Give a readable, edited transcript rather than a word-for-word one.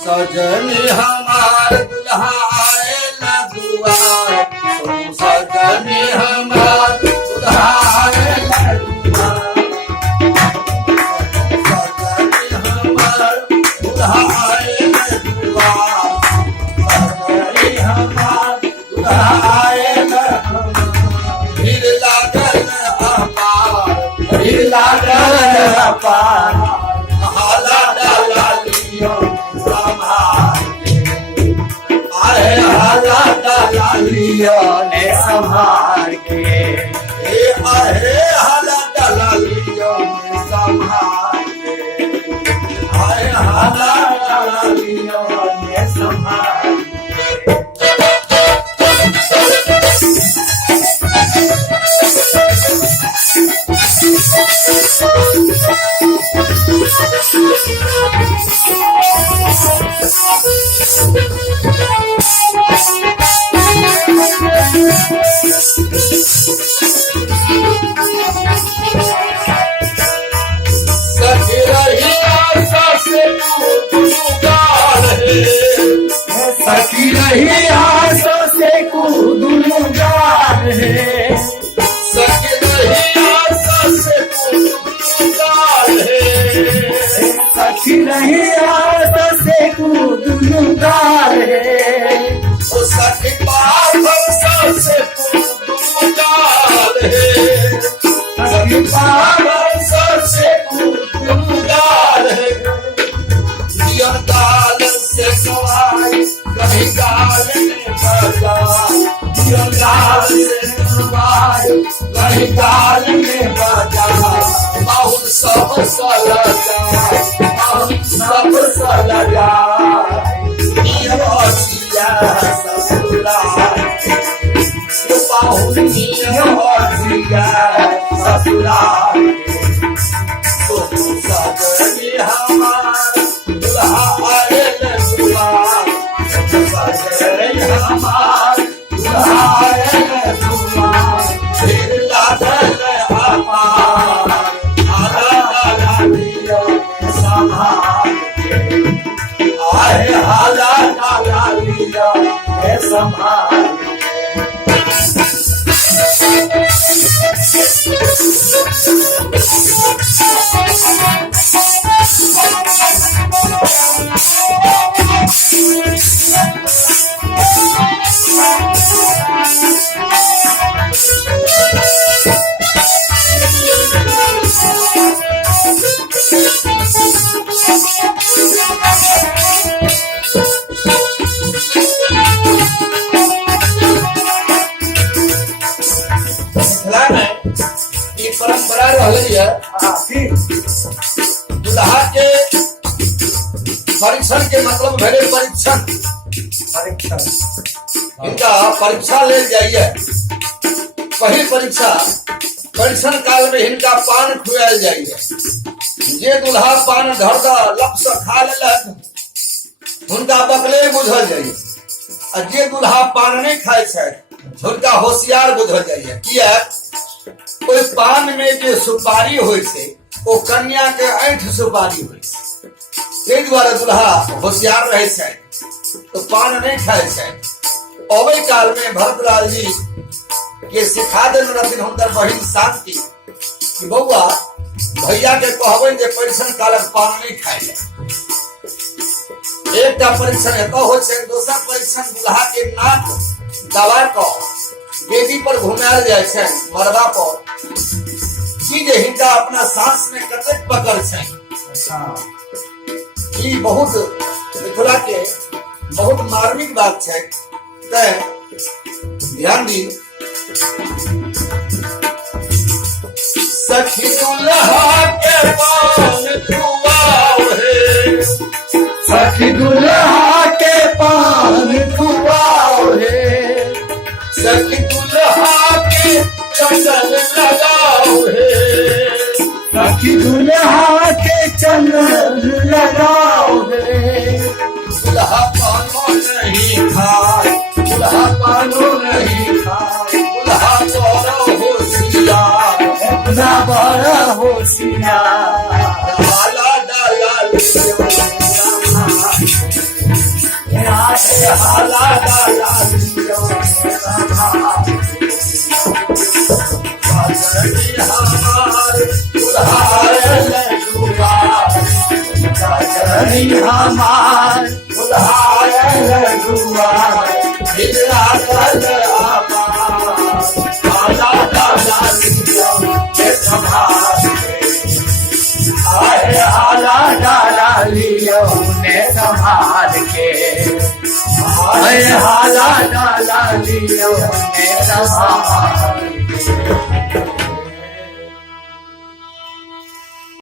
सजनी हमार दुल्हा आएला दुआर, सुन सजनी हमार दुल्हा आएला दुआर। सजनी हमार दुल्हा आएला दुआर, सजनी हमार दुल्हा आएला दुआर। भीड़ लागल अपार, भीड़ लागल अपार, हाला डाला लियो हाला लियो ने संभाल के, आहे हाला डाला लियो ने संभाल के, आहे हाला डाला लियो ने संभाल सखी रही आसों से कुदुगार है, सखी रही आसों से कुदुगार है, सखी रही आसों से कुदुगार है, ओ सखी पागल से कुदुगार है, सखी पागल से कुदुगार है। दिया गाल से कवाई कभी गाल में बजा, दिया गाल से कवाई कभी गाल में बजा, बहुत सब सलजा, बहुत सब सलजा, ये हसिया ससुराल, ये बहुत ये हसिया ससुराल। तो सजनी हमार दुल्हा आएला दुआर, सजनी हमार दुल्हा आएला दुआर। भीड़ लागल अपार, हाला डाला लियो संभाल के, आहे हाला डाला लियो ने संभाल के। परंपरा रही है दुल्हा के परीक्षण के मतलब भेले परीक्षण, इनका परीक्षा ले जाइए। पहली परीक्षा परीक्षण काल में इनका पान खुआल जाइए। जे दुल्हा पान धरदा लक्ष खा लेलक उनका बकले बुझल जाइए, और जे दुल्हा पान नहीं खाए छै उनका होशियार बुझल जाइए। किया कोई पान में जो सुपारी होय छै ओ कन्या के ऐठ सुपारी होय छै, ताहि दुआरे दुल्हा होशियार रहे छै तो पान नहीं खाए छै। अबै काल में भरतलाल जी के सिखा देने रहथिन हुनकर बहिन शांति कि बौआ भैया के कहबै जे परीक्षण कालक पान नहीं खाए ले। एकटा परीक्षण एतऽ होइ छै, दोसर परीक्षण दुल्हा के नाक दबा कऽ बेदी पर घुमायल जाय छै मरबा पर, कि जे हिनका अपना सांस में कतेक पकड़ छै। ई बहुत मिथिला के बहुत मार्मिक बात छै, तैं ध्यान दी। सखी दुल्हा के पान खुआओ हे, सखी दुल्हा के पान खुआओ हे, सखी दुल्हा के चंदन लगाओ हे, सखी दुल्हा के चंदन लगाओ हे। दुल्हा पानो नहीं खाए, दुल्हा पानो नहीं खाए, दुल्हा बड़ा होशियार, अपना बड़ा होशियार, हाला डाला लियो संभाल। हाला डाला लियो सजनी हमार दुल्हायल दुआर सजनी हमार दुल्हायल दुआर हिजरा कल आपार हाला डाला लियो संभाल आए हाला डाला लियो ने संभाल के आए हाला डाला लियो ने संभाल के